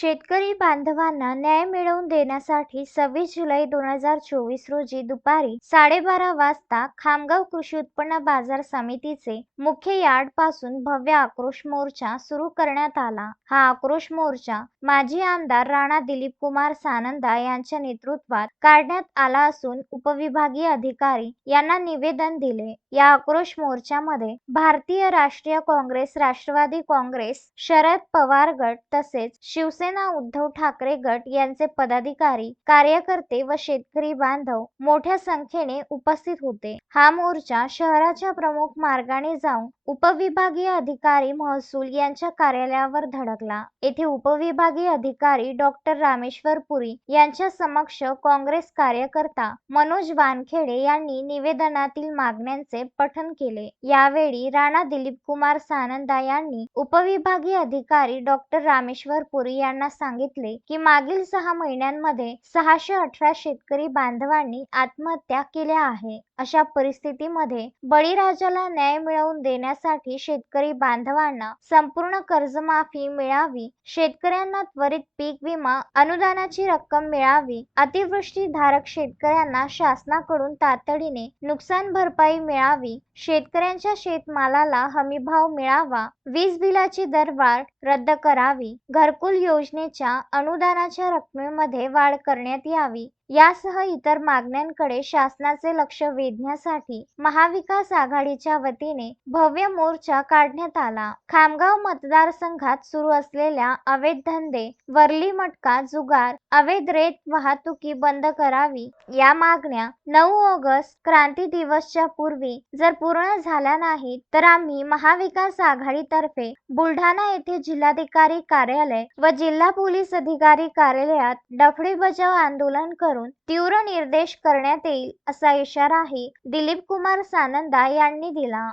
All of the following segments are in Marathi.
शेतकरी बांधवांना न्याय मिळवून देण्यासाठी सव्वीस जुलै दोन हजार चोवीस रोजी दुपारी साडेबारा वाजता खामगाव कृषी उत्पन्न बाजार समितीचे मुख्य यार्डपासून भव्य आक्रोश मोर्चा सुरू करण्यात आला. हा आक्रोश मोर्चा माजी आमदार राणा दिलीप कुमार सानंदा यांच्या नेतृत्वात काढण्यात आला असून उपविभागीय अधिकारी यांना निवेदन दिले. या आक्रोश मोर्चामध्ये भारतीय राष्ट्रीय काँग्रेस राष्ट्रवादी काँग्रेस शरद पवार गट तसेच शिवसेना उद्धव ठाकरे गट यांचे पदाधिकारी कार्यकर्ते व शेतकरी बांधव मोठ्या संख्येने उपस्थित होते. हा मोर्चा शहराच्या प्रमुख मार्गाने जाऊन उपविभागीय अधिकारी महसूल यांच्या कार्यालयावर धडकला. येथे उपविभागीय अधिकारी डॉक्टर रामेश्वर पुरी यांच्या समक्ष काँग्रेस कार्यकर्ता मनोज वानखेडे यांनी निवेदनातील मागण्यांचे पठन केले. यावेळी राणा दिलीप कुमार सानंदा यांनी उपविभागीय अधिकारी डॉक्टर रामेश्वर पुरी यांना सांगितले की मागील सहा महिन्यांमध्ये सहाशे अठरा शेतकरी बांधवांनी आत्महत्या केल्या आहे. अशा परिस्थितीमध्ये बळीराजाला न्याय मिळवून यासाठी शेतकरी बांधवांना संपूर्ण कर्जमाफी मिळावी शेतकऱ्यांना त्वरित पीक विमा अनुदानाची रक्कम मिळावी अतिवृष्टी धारक शेतकऱ्यांना शासनाकडून तातडीने नुकसान भरपाई मिळावी शेतकऱ्यांच्या शेतमालाला हमीभाव मिळावा वीज बिलाची दरवाढ रद्द करावी घरकुल योजनेच्या अनुदानाच्या रकमेमध्ये वाढ करण्यात यावी यासह इतर मागण्यांकडे शासनाचे लक्ष वेधण्यासाठी महाविकास आघाडीच्या वतीने भव्य मोर्चा काढण्यात आला. खामगाव मतदारसंघात सुरू असलेल्या अवैध धंदे वरली मटका जुगार अवैध रेत वाहतुकी बंद करावी या मागण्या नऊ ऑगस्ट क्रांती दिवसच्या पूर्वी जर पूर्ण झाल्या नाहीत तर आम्ही महाविकास आघाडीतर्फे बुलढाणा येथे जिल्हाधिकारी कार्यालय व जिल्हा पोलीस अधिकारी कार्यालयात डफडे बजाव आंदोलन करून तीव्र निर्देश करण्यात येईल असा इशाराही दिलीप कुमार सानंदा यांनी दिला.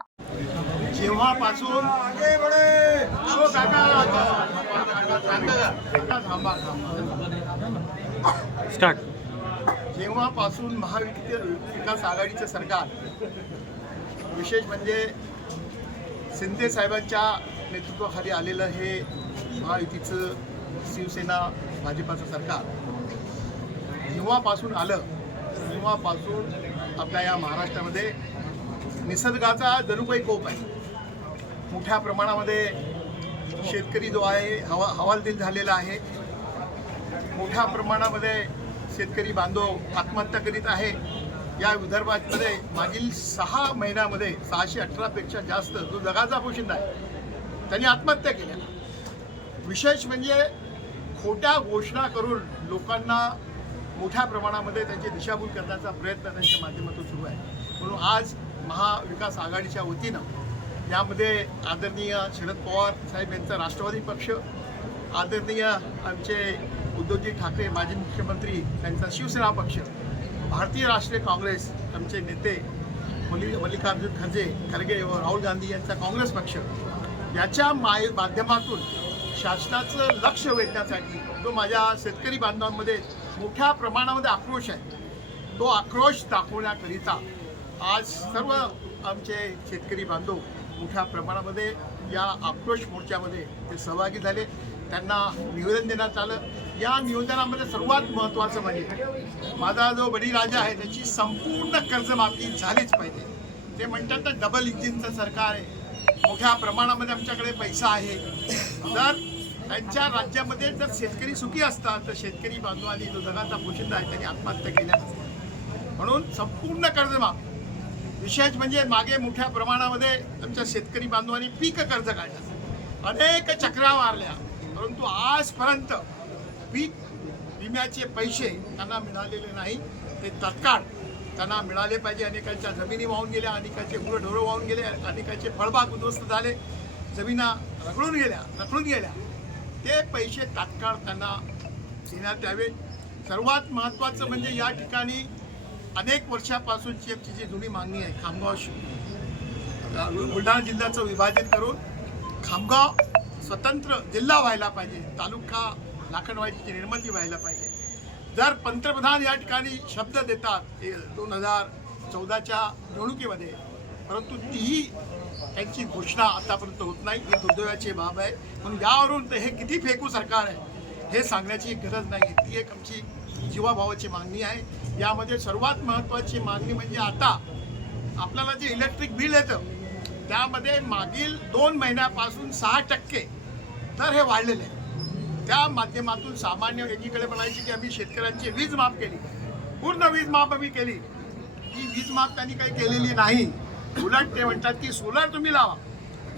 जेव्हापासून हो जेव्हापासून महाविक विकास आघाडीचं सरकार विशेष म्हणजे शिंदे साहेबांच्या नेतृत्वाखाली आलेलं हे महायुतीचं शिवसेना भाजपाचं सरकार जेव्हापासून आलं तेव्हापासून आपल्या या महाराष्ट्रामध्ये निसर्गाचा जणू काही कोप आहे. मोठ्या प्रमाणामध्ये शेतकरी जो आहे हवा हवालदिल झालेला आहे. मोठ्या प्रमाणामध्ये शेतकरी बांधव आत्महत्या करीत आहे. या विदर्भामध्ये मागील सहा महिन्यामध्ये सहाशे अठरापेक्षा जास्त जो जगाचा पोशिंदा आहे त्यांनी आत्महत्या केल्या. विशेष म्हणजे खोट्या घोषणा करून लोकांना मोठ्या प्रमाणामध्ये त्यांची दिशाभूल करण्याचा प्रयत्न त्यांच्या माध्यमातून सुरू आहे. म्हणून आज महाविकास आघाडीच्या वतीनं यामध्ये आदरणीय शरद पवार साहेब यांचा राष्ट्रवादी पक्ष आदरणीय आमचे उद्धवजी ठाकरे माजी मुख्यमंत्री यांचा शिवसेना पक्ष भारतीय राष्ट्रीय काँग्रेस आमचे नेते मल्ली मल्लिकार्जुन खरगे खरगे व राहुल गांधी यांचा काँग्रेस पक्ष याच्या माय माध्यमातून शासनाचं लक्ष वेधण्यासाठी जो माझ्या शेतकरी बांधवांमध्ये मोठ्या प्रमाणामध्ये आक्रोश आहे तो आक्रोश दाखवण्याकरिता आज सर्व आमचे शेतकरी बांधव मोठ्या प्रमाणामध्ये या आक्रोश मोर्चामध्ये ते सहभागी झाले. त्यांना निवेदन देण्यात आलं. या नियोजनामध्ये सर्वात महत्त्वाचं म्हणजे माझा जो बळीराजा आहे त्याची संपूर्ण कर्जमाफी झालीच पाहिजे. ते म्हणतात तर डबल इंजिनचं सरकार आहे. मोठ्या प्रमाणामध्ये आमच्याकडे पैसा आहे. तर त्यांच्या राज्यामध्ये जर शेतकरी सुखी असतात तर शेतकरी बांधवांनी जो जगाचा पोशिंदा आहे त्यांनी आत्महत्या केल्या म्हणून संपूर्ण कर्जमाफ विशेष म्हणजे मागे मोठ्या प्रमाणामध्ये आमच्या शेतकरी बांधवांनी पीक कर्ज काढलं. अनेक चक्रा मारल्या परंतु आजपर्यंत पीक विम्याचे पैसे त्यांना मिळालेले नाही. ते तत्काळ त्यांना मिळाले पाहिजे. अनेकांच्या जमिनी वाहून गेल्या अनेकांचे गुरढोरं वाहून गेले अनेकांचे फळबाग उद्ध्वस्त झाले जमिना रगडून गेल्या रखडून गेल्या. ते पैसे तात्काळ त्यांना देण्यात यावे. सर्वात महत्त्वाचं म्हणजे या ठिकाणी अनेक वर्षापासूनची आमची जी जुनी मागणी आहे खामगाव बुलढाणा जिल्ह्याचं विभाजन करून खामगाव स्वतंत्र जिल्हा व्हायला पाहिजे. तालुका लाखनवाडीची निर्मिती व्हायला पाहिजे. जर पंतप्रधान या ठिकाणी शब्द देतात दोन हजार चौदाच्या निवडणुकीमध्ये परंतु तीही त्यांची घोषणा आतापर्यंत होत नाही. ही दुर्दैवाची बाब आहे. म्हणून यावरून तर हे किती फेकू सरकार आहे हे सांगण्याची गरज नाही. ती एक आमची जीवाभावाची मागणी आहे. यामध्ये सर्वात महत्त्वाची मागणी म्हणजे आता आपल्याला जे इलेक्ट्रिक बिल येतं त्यामध्ये मागील दोन महिन्यापासून सहा टक्के तर हे वाढलेले आहे त्या माध्यमातून सामान्य एकीकडे म्हणायची की आम्ही शेतकऱ्यांची वीज माफ केली. पूर्ण वीज माफ आम्ही केली. ही वीज माफ त्यांनी काही केलेली नाही. उलट ते म्हणतात की सोलर तुम्ही लावा.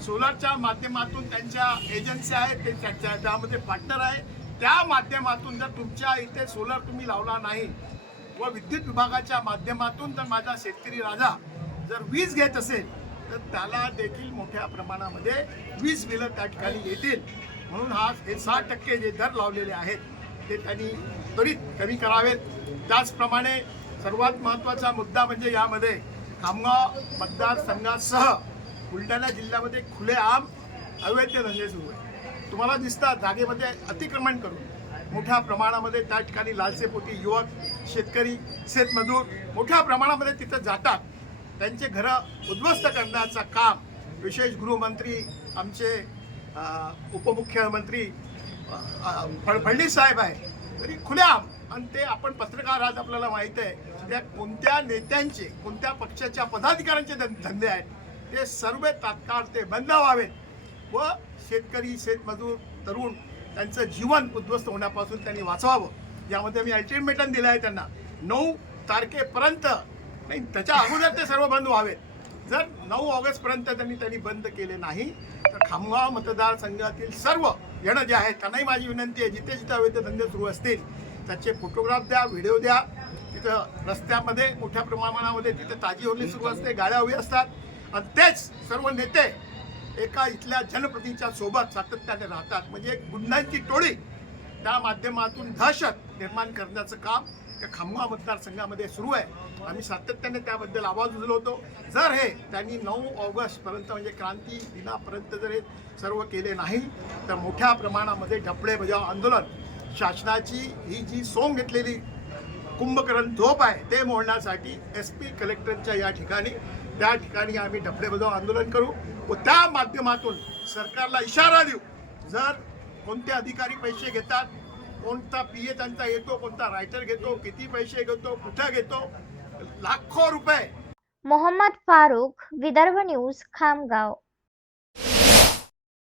सोलरच्या माध्यमातून त्यांच्या एजन्सी आहेत ते त्याच्या त्यामध्ये पार्टनर आहे. त्या माध्यमातून जर तुमच्या इथे सोलर तुम्ही लावला नाही व विद्युत विभागाच्या माध्यमातून जर माझा शेतकरी राजा जर वीज घेत असेल तर त्याला देखील मोठ्या प्रमाणामध्ये वीज बिलं त्या ठिकाणी येतील. म्हणून हा हे सहा टक्के जे दर लावलेले आहेत ते त्यांनी त्वरित कमी करावेत. त्याचप्रमाणे सर्वात महत्त्वाचा मुद्दा म्हणजे यामध्ये खामगाव मतदारसंघासह बुलढाणा जिल्ह्यामध्ये खुलेआम अवैध धंदे सुरू आहे तुम्हाला दिसतात जागेमध्ये अतिक्रमण करून मोठ्या प्रमाणामध्ये त्या ठिकाणी लालसेपोटी युवक शेतकरी शेतमजूर मोठ्या प्रमाणामध्ये तिथं जातात. त्यांचे घरं उद्ध्वस्त करण्याचं काम विशेष गृहमंत्री आमचे उपमुख्यमंत्री फडणवीस साहेब आहे. तरी खुल्या आणि ते आपण पत्रकार आज आपल्याला माहीत आहे त्या कोणत्या नेत्यांचे कोणत्या पक्षाच्या पदाधिकाऱ्यांचे धंदे आहेत ते सर्व तात्काळ ते बंद व्हावेत. व शेतकरी शेतमजूर तरुण त्यांचं जीवन उद्ध्वस्त होण्यापासून त्यांनी वाचवावं. यामध्ये मी अल्टिमेटम दिलं आहे त्यांना. नऊ तारखेपर्यंत नाही त्याच्या अगोदर ते सर्व बंद व्हावेत. जर नऊ ऑगस्टपर्यंत त्यांनी त्यांनी बंद केले नाही तर खामगाव मतदारसंघातील सर्व येणं जे आहेत त्यांनाही माझी विनंती आहे जिथे जिथे अवैध धंदे सुरू असतील त्याचे फोटोग्राफ द्या व्हिडिओ द्या. तिथं रस्त्यामध्ये मोठ्या प्रमाणामध्ये तिथं ताजी होली सुरू असते गाड्या उभी असतात. आणि तेच सर्व नेते एका इथल्या जनप्रतिनिधीच्या सोबत सातत्याने राहतात. म्हणजे एक गुन्ह्यांची टोळी त्या माध्यमातून दहशत निर्माण करण्याचं काम खामगाव मतदारसंघामध्ये सुरू आहे. आम्ही सातत्याने त्याबद्दल आवाज उचलवतो जर हे त्यांनी नऊ ऑगस्टपर्यंत म्हणजे क्रांती दिनापर्यंत जर हे सर्व केले नाही तर मोठ्या प्रमाणामध्ये ढपळे बजाव आंदोलन. शासनाची ही जी सोंग घेतलेली कुंभकरण झोप आहे ते मोडण्यासाठी एस पी कलेक्टरच्या या ठिकाणी त्या ठिकाणी आम्ही डफडे बजाव आंदोलन करू. व त्या माध्यमातून सरकारला इशारा देऊ. जर कोणते अधिकारी पैसे घेतात कोणता पी ए त्यांचा येतो कोणता रायटर घेतो किती पैसे घेतो कुठं घेतो लाखो रुपये. मोहम्मद फारुख विदर्भ न्यूज खामगाव.